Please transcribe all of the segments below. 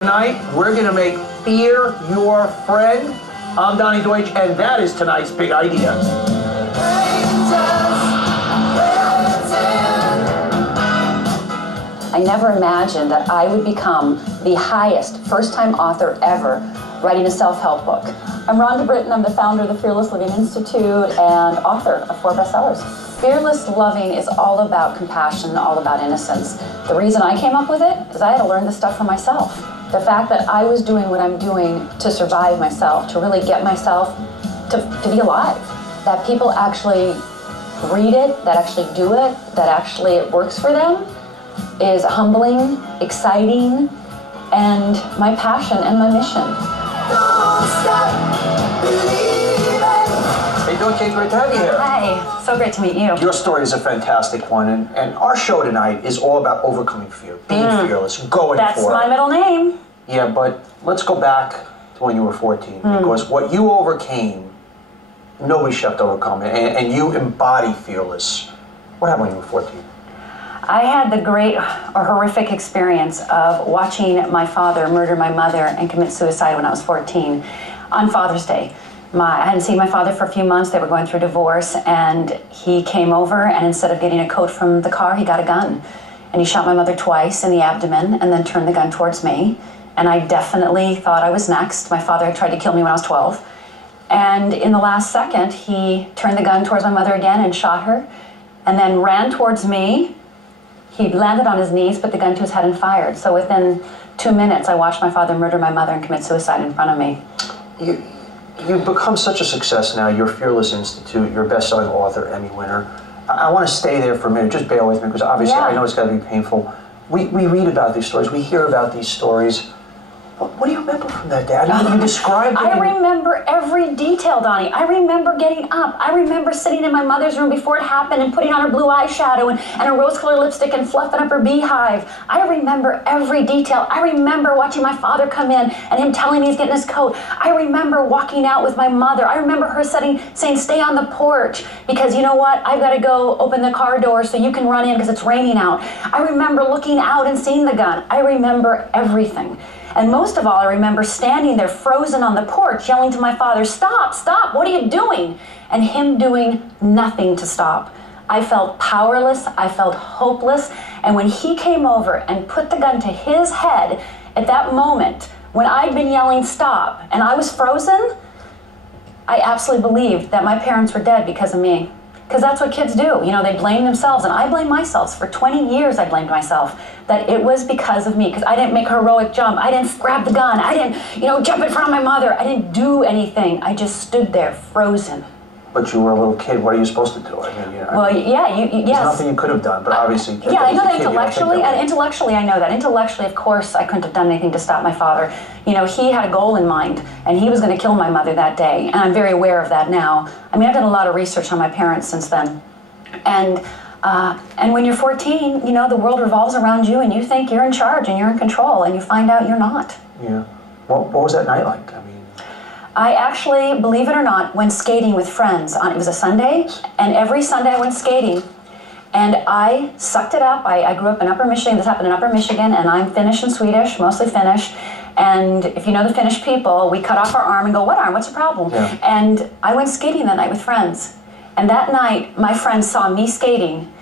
Tonight, we're going to make fear your friend. I'm Donny Deutsch, and that is tonight's big idea. I never imagined that I would become the highest first-time author ever writing a self-help book. I'm Rhonda Britten. I'm the founder of the Fearless Living Institute and author of 4 bestsellers. Fearless Loving is all about compassion, all about innocence. The reason I came up with it is I had to learn this stuff for myself. The fact that I was doing what I'm doing to survive myself, to really get myself to be alive. That people actually read it, that actually do it, that actually it works for them, is humbling, exciting, and my passion and my mission. Don't stop believing. How you doing, Kate? Great to have you here. Hi, so great to meet you. Your story is a fantastic one, and our show tonight is all about overcoming fear, being fearless, going for it. That's my middle name. Yeah, but let's go back to when you were 14, because what you overcame, nobody should have to overcome it, and you embody fearless. What happened when you were 14? I had the great or horrific experience of watching my father murder my mother and commit suicide when I was 14 on Father's Day. I hadn't seen my father for a few months. They were going through divorce, and he came over, and instead of getting a coat from the car, he got a gun. And he shot my mother twice in the abdomen and then turned the gun towards me. And I definitely thought I was next. My father had tried to kill me when I was 12. And in the last second, he turned the gun towards my mother again and shot her, and then ran towards me. He landed on his knees, put the gun to his head, and fired. So within 2 minutes, I watched my father murder my mother and commit suicide in front of me. You've become such a success now. You're Fearless Institute, you're a best-selling author, Emmy winner. I want to stay there for a minute. Just bear with me, because obviously I know it's got to be painful. We read about these stories. We hear about these stories. What do you remember from that day? You described it. I remember every detail, Donnie. I remember getting up. I remember sitting in my mother's room before it happened and putting on her blue eyeshadow and a rose-colored lipstick and fluffing up her beehive. I remember every detail. I remember watching my father come in and him telling me he's getting his coat. I remember walking out with my mother. I remember her saying, stay on the porch, because you know what? I've got to go open the car door so you can run in because it's raining out. I remember looking out and seeing the gun. I remember everything. And most of all, I remember standing there frozen on the porch, yelling to my father, stop, stop, what are you doing? And him doing nothing to stop. I felt powerless, I felt hopeless, and when he came over and put the gun to his head, at that moment, when I'd been yelling stop, and I was frozen, I absolutely believed that my parents were dead because of me. Because that's what kids do. You know, they blame themselves, and I blame myself. For 20 years, I blamed myself, that it was because of me, because I didn't make a heroic jump. I didn't grab the gun. I didn't, jump in front of my mother. I didn't do anything. I just stood there frozen. But you were a little kid. What are you supposed to do? I mean, yes. There's nothing you could have done, but obviously... Yeah, I know that intellectually, and intellectually I know that. Intellectually, of course, I couldn't have done anything to stop my father. You know, he had a goal in mind, and he was going to kill my mother that day, and I'm very aware of that now. I mean, I've done a lot of research on my parents since then. And when you're 14, the world revolves around you, and you think you're in charge, and you're in control, and you find out you're not. Yeah. What was that night like? I mean... I actually, believe it or not, went skating with friends. It was a Sunday, and every Sunday I went skating, and I sucked it up. I grew up in Upper Michigan. This happened in Upper Michigan, and I'm Finnish and Swedish, mostly Finnish. And if you know the Finnish people, we cut off our arm and go, what arm? What's the problem? Yeah. And I went skating that night with friends. And that night, my friends saw me skating,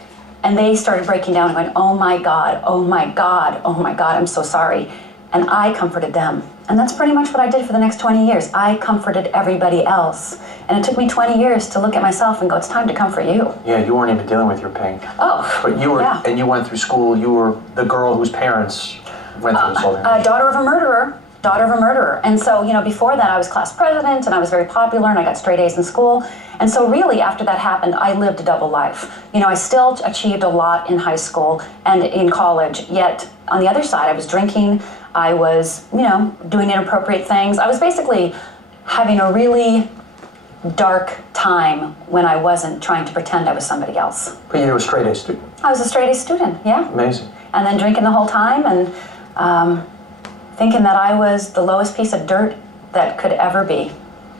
and they started breaking down and going, oh my God, oh my God, oh my God, I'm so sorry. And I comforted them. And that's pretty much what I did for the next 20 years. I comforted everybody else. And it took me 20 years to look at myself and go, it's time to comfort you. Yeah, you weren't even dealing with your pain. Oh, but you were, and you went through school, you were the girl whose parents went through this whole thing. Daughter of a murderer. Daughter of a murderer. And so, before that I was class president, and I was very popular, and I got straight A's in school. And so really, after that happened, I lived a double life. I still achieved a lot in high school and in college, yet on the other side, I was drinking, I was, doing inappropriate things. I was basically having a really dark time when I wasn't trying to pretend I was somebody else. But you were a straight A student. I was a straight A student, yeah. Amazing. And then drinking the whole time, and thinking that I was the lowest piece of dirt that could ever be.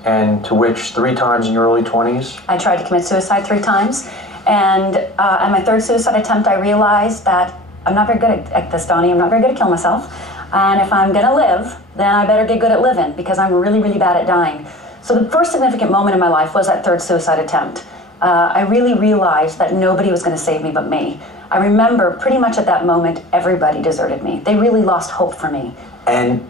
And to which 3 times in your early 20s? I tried to commit suicide 3 times. And at my 3rd suicide attempt, I realized that I'm not very good at this, Donnie. I'm not very good at killing myself. And if I'm gonna live, then I better get good at living because I'm really, really bad at dying. So the first significant moment in my life was that third suicide attempt. I really realized that nobody was gonna save me but me. I remember pretty much at that moment, everybody deserted me. They really lost hope for me. And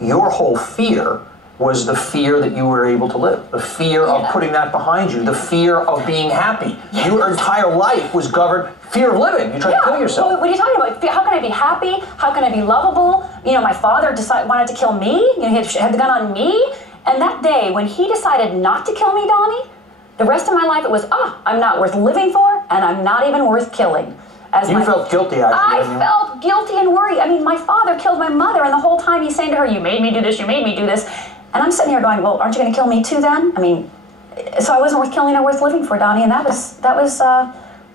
your whole fear was the fear that you were able to live, the fear of putting that behind you, the fear of being happy. Your entire life was governed, fear of living. You tried to kill yourself. Well, what are you talking about? How can I be happy? How can I be lovable? You know, my father wanted to kill me. You know, he had the gun on me. And that day, when he decided not to kill me, Donny, the rest of my life it was, I'm not worth living for, and I'm not even worth killing. You felt guilty, actually. I felt guilty and worried. I mean, my father killed my mother, and the whhole time he's saying to her, you made me do this, you made me do this. And I'm sitting here going, well, aren't you going to kill me too then? I mean, so I wasn't worth killing or worth living for, Donny, and that was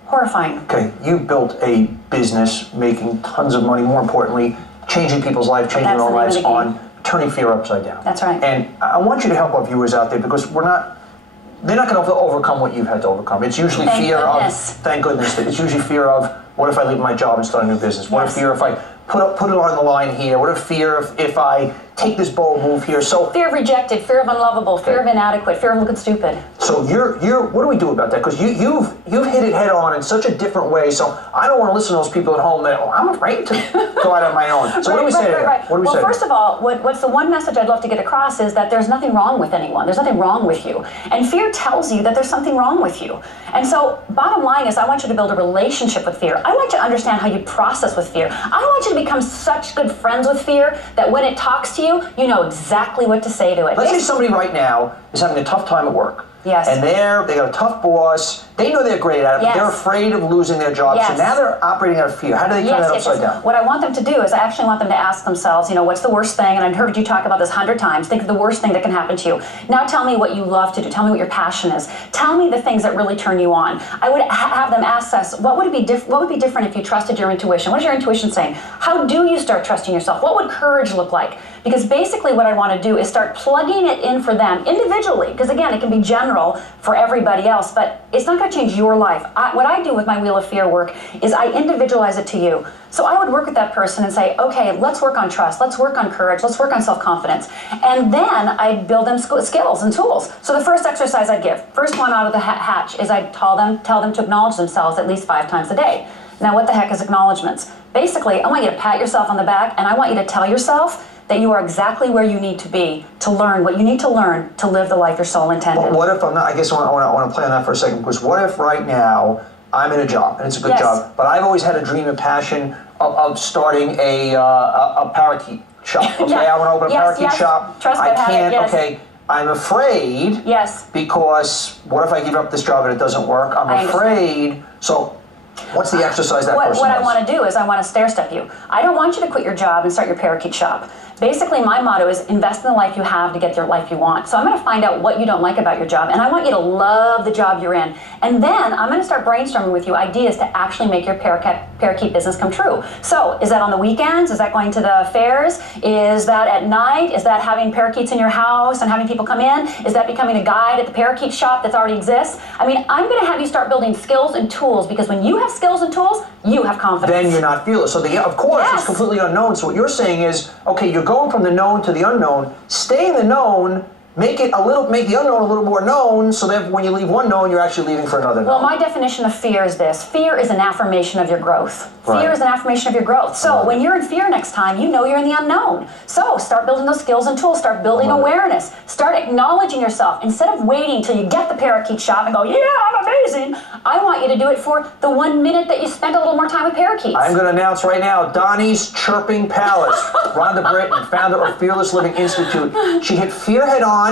horrifying. Okay, you built a business making tons of money, more importantly, changing people's lives, changing their own lives on turning fear upside down. That's right. And I want you to help our viewers out there because they're not going to overcome what you've had to overcome. It's usually fear of, thank goodness, it's usually fear of, what if I leave my job and start a new business? What if fear if I put it on the line here? What if fear if I take this bold move here? So fear of rejected, fear of unlovable, fear of inadequate, fear of looking stupid. So what do we do about that? Because you've hit it head on in such a different way. So I don't want to listen to those people at home that I'm afraid to go out on my own. So what do we say to that? What do we say? Well, first of all, what's the one message I'd love to get across is that there's nothing wrong with anyone. There's nothing wrong with you. And fear tells you that there's something wrong with you. And so bottom line is I want you to build a relationship with fear. I want you to understand how you process with fear. I want you to become such good friends with fear that when it talks to you, you know exactly what to say to it. Let's say somebody right now is having a tough time at work. Yes. And they got a tough boss. They know they're great at it, but they're afraid of losing their job. Yes. So now they're operating out of fear. How do they turn that upside down? What I want them to do is I actually want them to ask themselves, you know, what's the worst thing? And I've heard you talk about this 100 times. Think of the worst thing that can happen to you. Now tell me what you love to do. Tell me what your passion is. Tell me the things that really turn you on. I would have them ask us, what would be different if you trusted your intuition? What is your intuition saying? How do you start trusting yourself? What would courage look like? Because basically what I want to do is start plugging it in for them individually. Because again, it can be general for everybody else, but it's not going to change your life. What I do with my Wheel of Fear work is I individualize it to you. So I would work with that person and say, okay, let's work on trust, let's work on courage, let's work on self-confidence. And then I'd build them skills and tools. So the first exercise I'd give, first one out of the hatch, is I'd tell them to acknowledge themselves at least 5 times a day. Now what the heck is acknowledgments? Basically, I want you to pat yourself on the back and I want you to tell yourself that you are exactly where you need to be to learn what you need to learn to live the life your soul intended. But what if I'm not, I guess I want to play on that for a second, because what if right now I'm in a job, and it's a good job, but I've always had a dream and passion of starting a parakeet shop, okay? I want to open a parakeet shop. Trust I can't, okay, I'm afraid, because what if I give up this job and it doesn't work? I'm afraid, so what's the exercise that person does? What I want to do is I want to stair-step you. I don't want you to quit your job and start your parakeet shop. Basically, my motto is invest in the life you have to get the life you want. So I'm going to find out what you don't like about your job, and I want you to love the job you're in. And then I'm going to start brainstorming with you ideas to actually make your parakeet business come true. So is that on the weekends? Is that going to the fairs? Is that at night? Is that having parakeets in your house and having people come in? Is that becoming a guide at the parakeet shop that already exists? I mean, I'm going to have you start building skills and tools, because when you have skills and tools, you have confidence. Then you're not fearless. So of course, it's completely unknown. So what you're saying is, okay, you're going from the known to the unknown. Stay in the known. Make the unknown a little more known, so that when you leave one known, you're actually leaving for another known. Well, my definition of fear is this. Fear is an affirmation of your growth. Fear is an affirmation of your growth. So when you're in fear next time, you know you're in the unknown. So start building those skills and tools. Start building awareness. Start acknowledging yourself. Instead of waiting till you get the parakeet shop and go, yeah, I'm amazing, I want you to do it for the 1 minute that you spend a little more time with parakeets. I'm going to announce right now, Donny's Chirping Palace. Rhonda Britten, founder of Fearless Living Institute. She hit fear head on.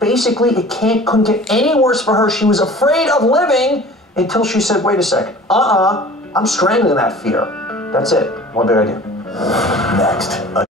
Basically, it couldn't get any worse for her. She was afraid of living until she said, wait a second, I'm strangling that fear. That's it. One big idea. Next.